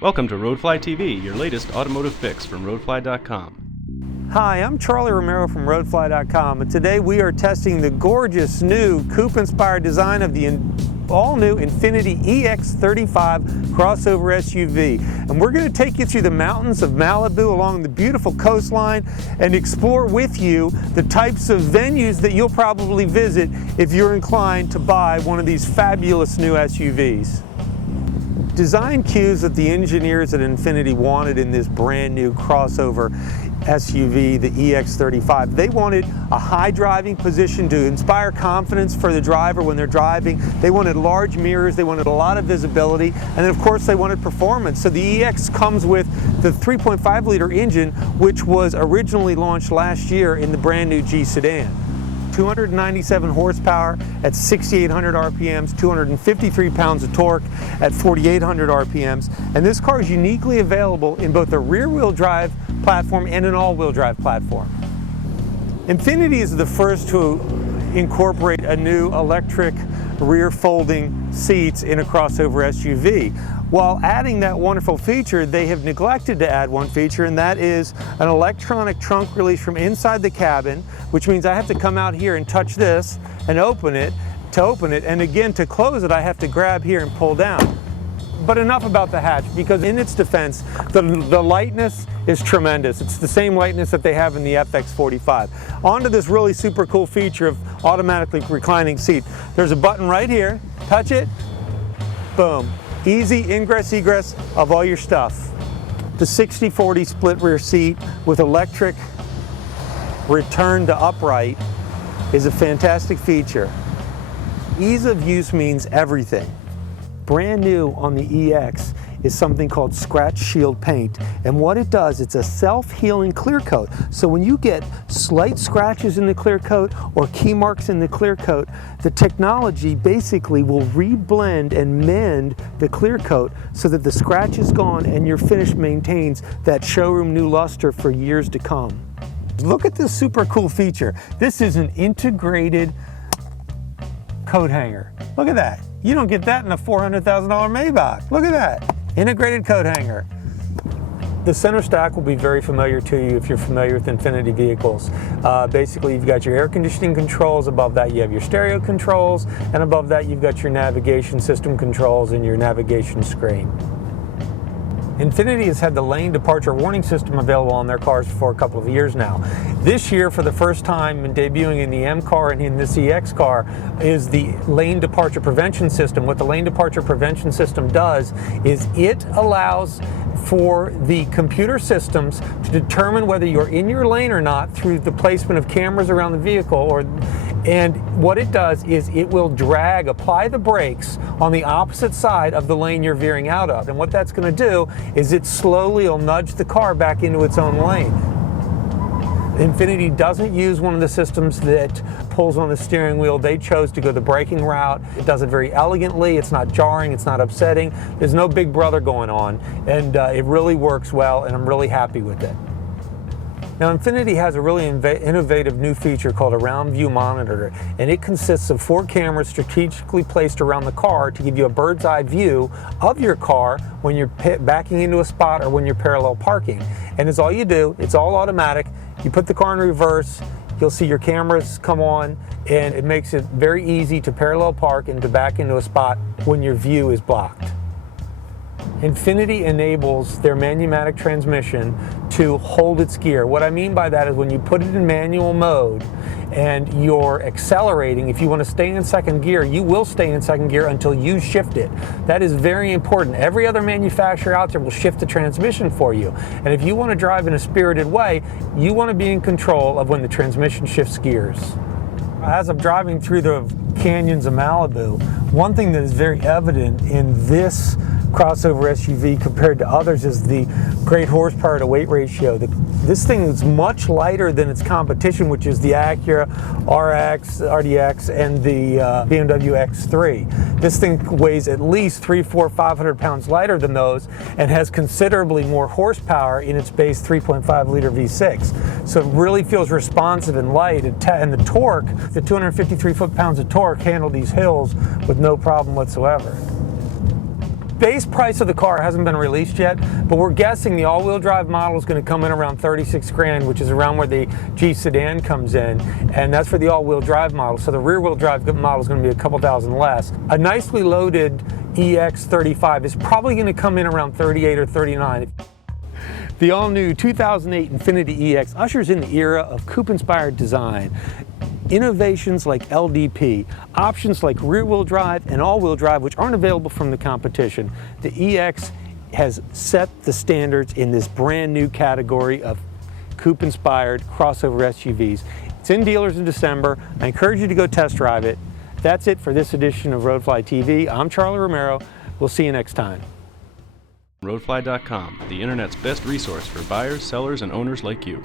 Welcome to RoadflyTV, your latest automotive fix from Roadfly.com. Hi, I'm Charlie Romero from RoadflyTV, and today we are testing the gorgeous new coupe-inspired design of the all-new Infiniti EX35 crossover SUV. And we're going to take you through the mountains of Malibu along the beautiful coastline and explore with you the types of venues that you'll probably visit if you're inclined to buy one of these fabulous new SUVs. Design cues that the engineers at Infiniti wanted in this brand new crossover SUV, the EX35. They wanted a high driving position to inspire confidence for the driver when they're driving. They wanted large mirrors, they wanted a lot of visibility, and then of course they wanted performance. So the EX comes with the 3.5 liter engine, which was originally launched last year in the brand new G sedan. 297 horsepower at 6,800 RPMs, 253 pounds of torque at 4,800 RPMs, and this car is uniquely available in both a rear-wheel drive platform and an all-wheel drive platform. Infiniti is the first to incorporate a new electric rear folding seats in a crossover SUV. While adding that wonderful feature, they have neglected to add one feature, and that is an electronic trunk release from inside the cabin, which means I have to come out here and touch this and open it. To open it, and again to close it, I have to grab here and pull down. But enough about the hatch, because in its defense, the lightness is tremendous. It's the same lightness that they have in the FX45. Onto this really super cool feature of automatically reclining seat. There's a button right here, touch it, boom. Easy ingress egress of all your stuff. The 60/40 split rear seat with electric return to upright is a fantastic feature. Ease of use means everything. Brand new on the EX is something called Scratch Shield Paint, and what it does, it's a self-healing clear coat. So when you get slight scratches in the clear coat or key marks in the clear coat, the technology basically will reblend and mend the clear coat so that the scratch is gone and your finish maintains that showroom new luster for years to come. Look at this super cool feature. This is an integrated coat hanger. Look at that. You don't get that in a $400,000 Maybach. Look at that. Integrated coat hanger. The center stack will be very familiar to you if you're familiar with Infiniti vehicles. Basically, you've got your air conditioning controls. Above that, you have your stereo controls. And above that, you've got your navigation system controls and your navigation screen. Infiniti has had the lane departure warning system available on their cars for a couple of years now. This year, for the first time, and debuting in the M car and in this EX car, is the lane departure prevention system. What the lane departure prevention system does is it allows for the computer systems to determine whether you're in your lane or not through the placement of cameras around the vehicle, and what it does is it will apply the brakes on the opposite side of the lane you're veering out of. And what that's going to do is it slowly will nudge the car back into its own lane. Infiniti doesn't use one of the systems that pulls on the steering wheel. They chose to go the braking route. It does it very elegantly. It's not jarring. It's not upsetting. There's no big brother going on, and it really works well, and I'm really happy with it. Now, Infiniti has a really innovative new feature called a round view monitor, and it consists of 4 cameras strategically placed around the car to give you a bird's eye view of your car when you're backing into a spot or when you're parallel parking. And it's all you do, it's all automatic. You put the car in reverse, you'll see your cameras come on, and it makes it very easy to parallel park and to back into a spot when your view is blocked. Infiniti enables their manumatic transmission to hold its gear. What I mean by that is when you put it in manual mode and you're accelerating, if you want to stay in second gear, you will stay in second gear until you shift it. That is very important. Every other manufacturer out there will shift the transmission for you. And if you want to drive in a spirited way, you want to be in control of when the transmission shifts gears. As I'm driving through the canyons of Malibu, one thing that is very evident in this crossover SUV compared to others is the great horsepower to weight ratio. This thing is much lighter than its competition, which is the Acura RDX and the BMW X3. This thing weighs at least 500 pounds lighter than those and has considerably more horsepower in its base 3.5 liter V6. So it really feels responsive and light, and the torque, the 253 foot-pounds of torque handle these hills with no problem whatsoever. base price of the car hasn't been released yet, but we're guessing the all-wheel drive model is going to come in around 36 grand, which is around where the G sedan comes in, and that's for the all-wheel drive model. So the rear-wheel drive model is going to be a couple thousand less. A nicely loaded EX35 is probably going to come in around 38 or 39. The all-new 2008 Infiniti EX ushers in the era of coupe-inspired design. Innovations like LDP, options like rear-wheel drive and all-wheel drive, which aren't available from the competition. The EX has set the standards in this brand new category of coupe-inspired crossover SUVs. It's in dealers in December. I encourage you to go test drive it. That's it for this edition of RoadflyTV. I'm Charlie Romero. We'll see you next time. RoadflyTV.com, the internet's best resource for buyers, sellers, and owners like you.